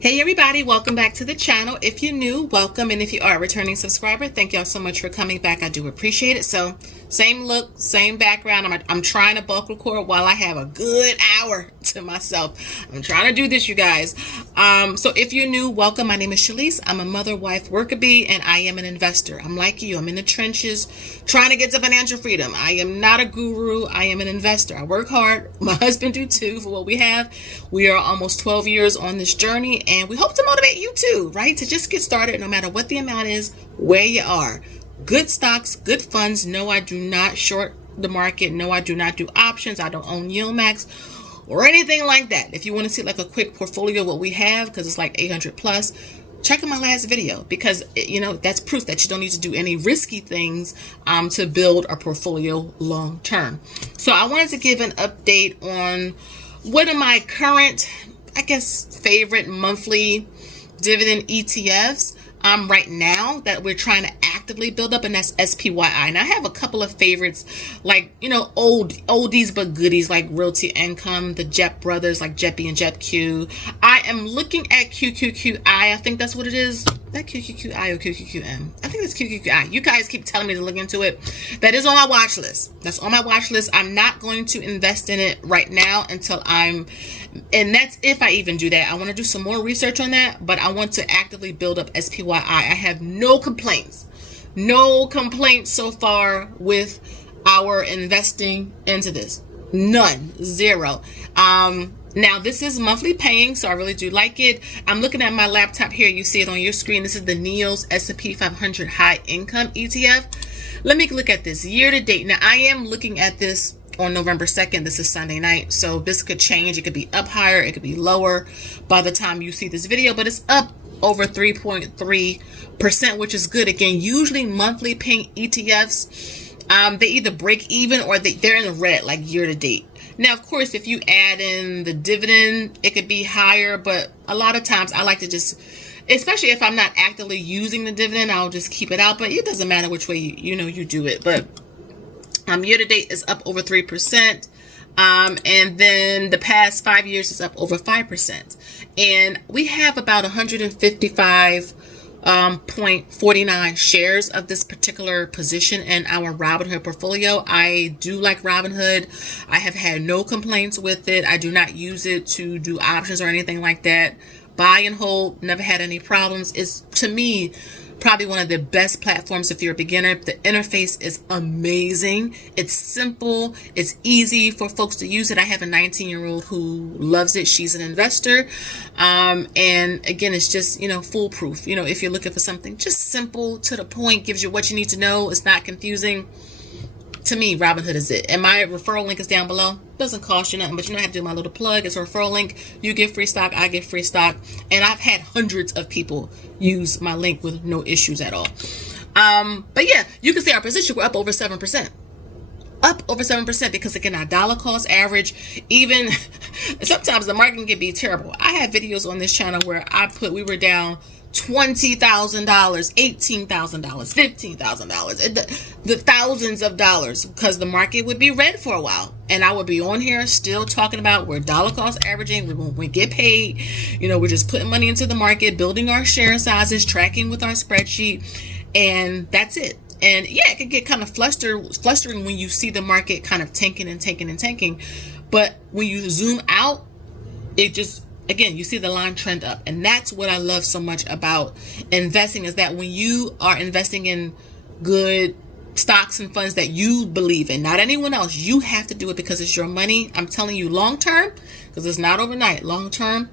Hey everybody, welcome back to the channel. If you're new, welcome, and if you are a returning subscriber, thank y'all so much for coming back. I do appreciate it. So same look, same background. I'm trying to bulk record while I have a good hour to myself. I'm trying to do this, you guys. So if you're new, welcome. My name is Shalise. I'm a mother, wife, worker bee, and I am an investor. I'm like you. I'm in the trenches trying to get to financial freedom. I am not a guru. I am an investor. I work hard. My husband do too for what we have. We are almost 12 years on this journey, and we hope to motivate you too, right? To just get started no matter what the amount is, where you are. Good stocks, good funds. No, I do not short the market. No, I do not do options. I don't own yield max or anything like that. If you want to see like a quick portfolio of what we have, because it's like 800 plus, check out my last video, because that's proof that you don't need to do any risky things to build a portfolio long term. So I wanted to give an update on what are my current, I guess, favorite monthly dividend ETFs right now that we're trying to actively build up, and that's SPYI. And I have a couple of favorites, like oldies but goodies, like Realty Income, the Jep brothers, like Jeppy and JepQ. I am looking at QQQI. I think that's what it is. That QQQI or QQQM? I think it's QQQI. You guys keep telling me to look into it. That is on my watch list. That's on my watch list. I'm not going to invest in it right now until and that's if I even do that. I want to do some more research on that, but I want to actively build up SPYI. I have no complaints so far with our investing into this. None. Zero. Now this is monthly paying, so I really do like it. I'm looking at my laptop here. You see it on your screen. This is the NEOS S&P 500 High Income ETF. Let me look at this year to date. Now I am looking at this on November 2nd. This is Sunday night, so this could change. It could be up higher, it could be lower by the time you see this video, but it's up over 3.3%, which is good. Again, usually monthly paying ETFs, they either break even or they're in the red, like year to date. Now, of course, if you add in the dividend, it could be higher, but a lot of times I like to just, especially if I'm not actively using the dividend, I'll just keep it out. But it doesn't matter which way you do it. But year to date is up over 3%. And then the past 5 years is up over 5%. And we have about 155.49 shares of this particular position in our Robinhood portfolio. I do like Robinhood. I have had no complaints with it. I do not use it to do options or anything like that. Buy and hold, never had any problems. It's, to me, probably one of the best platforms if you're a beginner. The interface is amazing. It's simple. It's easy for folks to use it. I have a 19-year-old who loves it. She's an investor. And again, it's just, foolproof. If you're looking for something just simple, to the point, gives you what you need to know. It's not confusing. To me, Robinhood is it. And my referral link is down below. Doesn't cost you nothing, but you know how to do my little plug. It's a referral link. You get free stock, I get free stock. And I've had hundreds of people use my link with no issues at all. But yeah, you can see our position. We're up over 7%. Up over 7% because, again, our dollar cost average, even sometimes the market can be terrible. I have videos on this channel where we were down $20,000, $18,000, $15,000, the thousands of dollars, because the market would be red for a while. And I would be on here still talking about we're dollar cost averaging. When we get paid, we're just putting money into the market, building our share sizes, tracking with our spreadsheet, and that's it. And yeah, it can get kind of flustering when you see the market kind of tanking and tanking and tanking. But when you zoom out, it just, again, you see the line trend up. And that's what I love so much about investing, is that when you are investing in good stocks and funds that you believe in, not anyone else, you have to do it because it's your money. I'm telling you, long term, because it's not overnight, long term,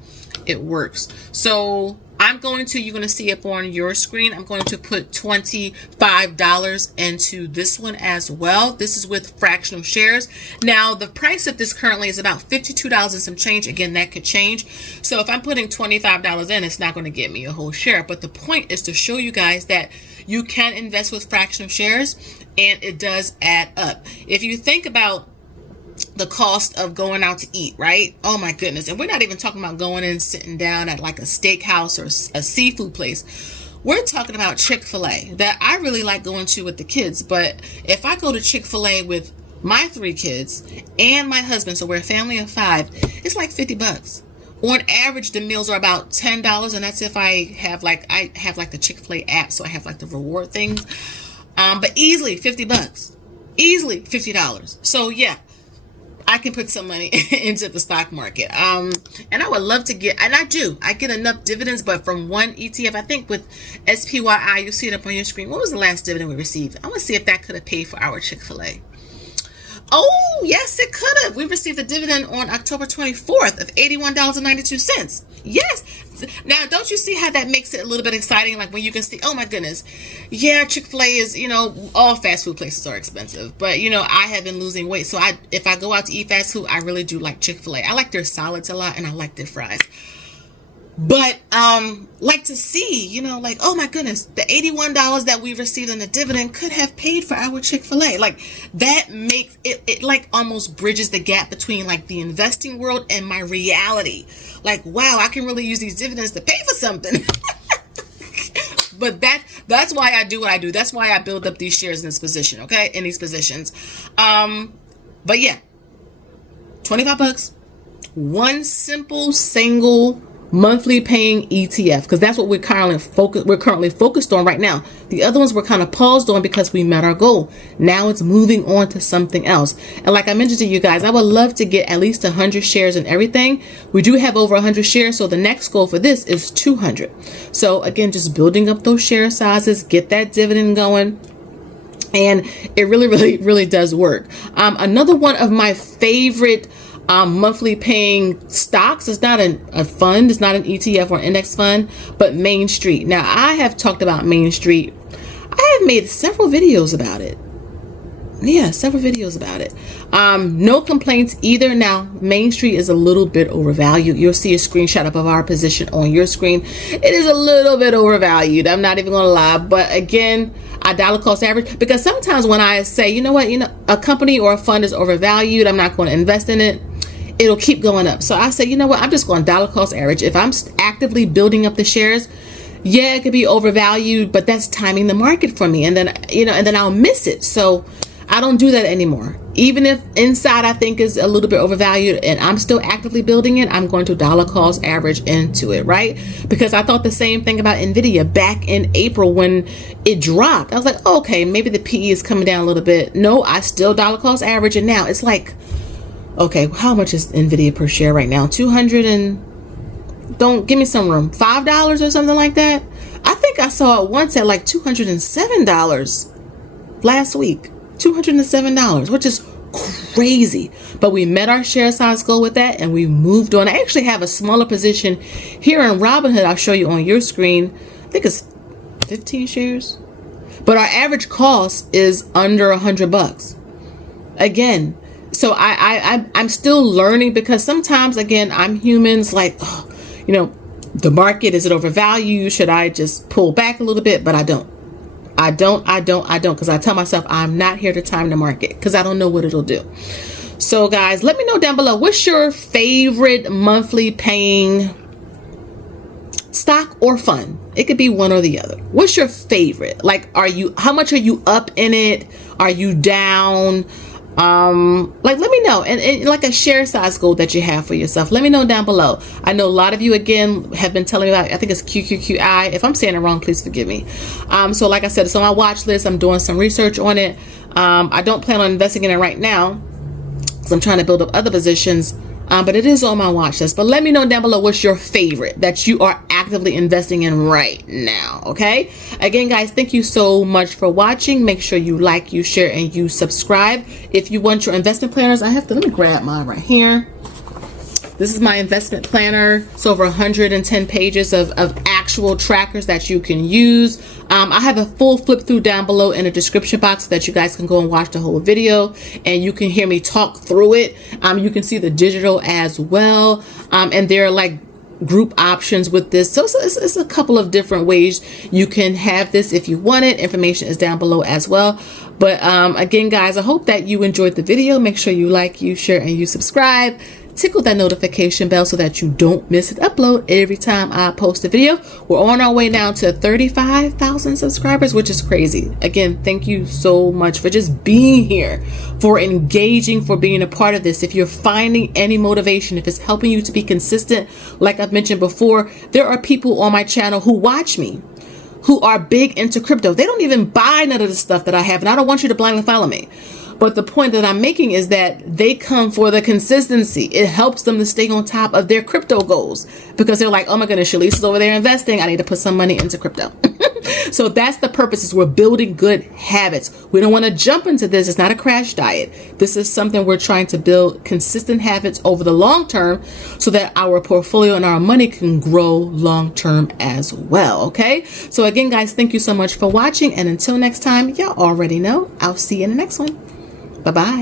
it works. So you're going to see up on your screen, I'm going to put $25 into this one as well. This is with fractional shares. Now, the price of this currently is about $52 and some change. Again, that could change. So if I'm putting $25 in, it's not going to get me a whole share. But the point is to show you guys that you can invest with fractional shares, and it does add up. If you think about the cost of going out to eat, right? Oh my goodness. And we're not even talking about going and sitting down at like a steakhouse or a seafood place. We're talking about Chick-fil-A that I really like going to with the kids. But if I go to Chick-fil-A with my 3 kids and my husband, so we're a family of 5, it's like $50. On average, the meals are about $10, and that's if I have like the Chick-fil-A app, so I have like the reward things. But easily $50, easily $50. So yeah, I can put some money into the stock market. And I would love to get, and I get enough dividends, but from one ETF, I think with SPYI, you'll see it up on your screen. What was the last dividend we received? I want to see if that could have paid for our Chick-fil-A. Oh, yes, it could have. We received a dividend on October 24th of $81.92. Yes. Now, don't you see how that makes it a little bit exciting? Like when you can see, oh my goodness, yeah, Chick-fil-A is, all fast food places are expensive. But, I have been losing weight. So if I go out to eat fast food, I really do like Chick-fil-A. I like their salads a lot, and I like their fries. But like to see, like, oh my goodness, the $81 that we received in the dividend could have paid for our Chick-fil-A. Like that makes it like almost bridges the gap between like the investing world and my reality. Like, wow, I can really use these dividends to pay for something. But that's why I do what I do. That's why I build up these shares in this position, okay? In these positions. But yeah, $25. One simple single monthly paying ETF, because that's what we're currently focused on right now. The other ones were kind of paused on because we met our goal. Now it's moving on to something else. And like I mentioned to you guys, I would love to get at least 100 shares in everything. We do have over 100 shares, so the next goal for this is 200. So again, just building up those share sizes, get that dividend going. And it really does work. Another one of my favorite monthly paying stocks. It's not a fund. It's not an ETF or index fund, but Main Street. Now, I have talked about Main Street. I have made several videos about it. Yeah, several videos about it. No complaints either. Now, Main Street is a little bit overvalued. You'll see a screenshot of our position on your screen. It is a little bit overvalued. I'm not even going to lie. But again, I dollar cost average, because sometimes when I say, you know what, a company or a fund is overvalued, I'm not going to invest in it, it'll keep going up. So I say, you know what, I'm just going to dollar cost average. If I'm actively building up the shares, yeah, it could be overvalued, but that's timing the market for me. And then, and then I'll miss it. So I don't do that anymore. Even if inside I think is a little bit overvalued and I'm still actively building it, I'm going to dollar cost average into it, right? Because I thought the same thing about Nvidia back in April when it dropped. I was like, okay, maybe the PE is coming down a little bit. No, I still dollar cost average. And now it's like, okay, how much is Nvidia per share right now? 200 and don't give me some room. $5 or something like that. I think I saw it once at like $207 last week. $207, which is crazy. But we met our share size goal with that, and we moved on. I actually have a smaller position here in Robinhood. I'll show you on your screen. I think it's 15 shares. But our average cost is under $100. Again, so I'm still learning, because sometimes, again, I'm humans like, the market, is it overvalued? Should I just pull back a little bit? But I don't. Because I tell myself I'm not here to time the market, because I don't know what it'll do. So guys, let me know down below, what's your favorite monthly paying stock or fund? It could be one or the other. What's your favorite? Like, how much are you up in it? Are you down? Like, let me know, and like a share size goal that you have for yourself. Let me know down below. I know a lot of you, again, have been telling me about, I think it's QQQI. If I'm saying it wrong, please forgive me. So like I said, it's on my watch list. I'm doing some research on it. I don't plan on investing in it right now, because I'm trying to build up other positions. But it is on my watch list. But let me know down below what's your favorite that you are actively investing in right now. Okay. Again, guys, thank you so much for watching. Make sure you like, you share, and you subscribe. If you want your investment planners, let me grab mine right here. This is my investment planner. It's over 110 pages of actual trackers that you can use. I have a full flip through down below in the description box so that you guys can go and watch the whole video and you can hear me talk through it. You can see the digital as well. And there are like group options with this. So it's a couple of different ways you can have this if you want it. Information is down below as well. But again, guys, I hope that you enjoyed the video. Make sure you like, you share, and you subscribe. tickle that notification bell so that you don't miss an upload every time I post a video. We're on our way now to 35,000 subscribers, which is crazy. Again, thank you so much for just being here, for engaging, for being a part of this. If you're finding any motivation, if it's helping you to be consistent, like I've mentioned before, there are people on my channel who watch me, who are big into crypto. They don't even buy none of the stuff that I have, and I don't want you to blindly follow me. But the point that I'm making is that they come for the consistency. It helps them to stay on top of their crypto goals because they're like, oh my goodness, Shalise is over there investing. I need to put some money into crypto. So that's the purpose, is we're building good habits. We don't want to jump into this. It's not a crash diet. This is something we're trying to build consistent habits over the long term so that our portfolio and our money can grow long term as well. Okay. So again, guys, thank you so much for watching. And until next time, y'all already know, I'll see you in the next one. Bye-bye.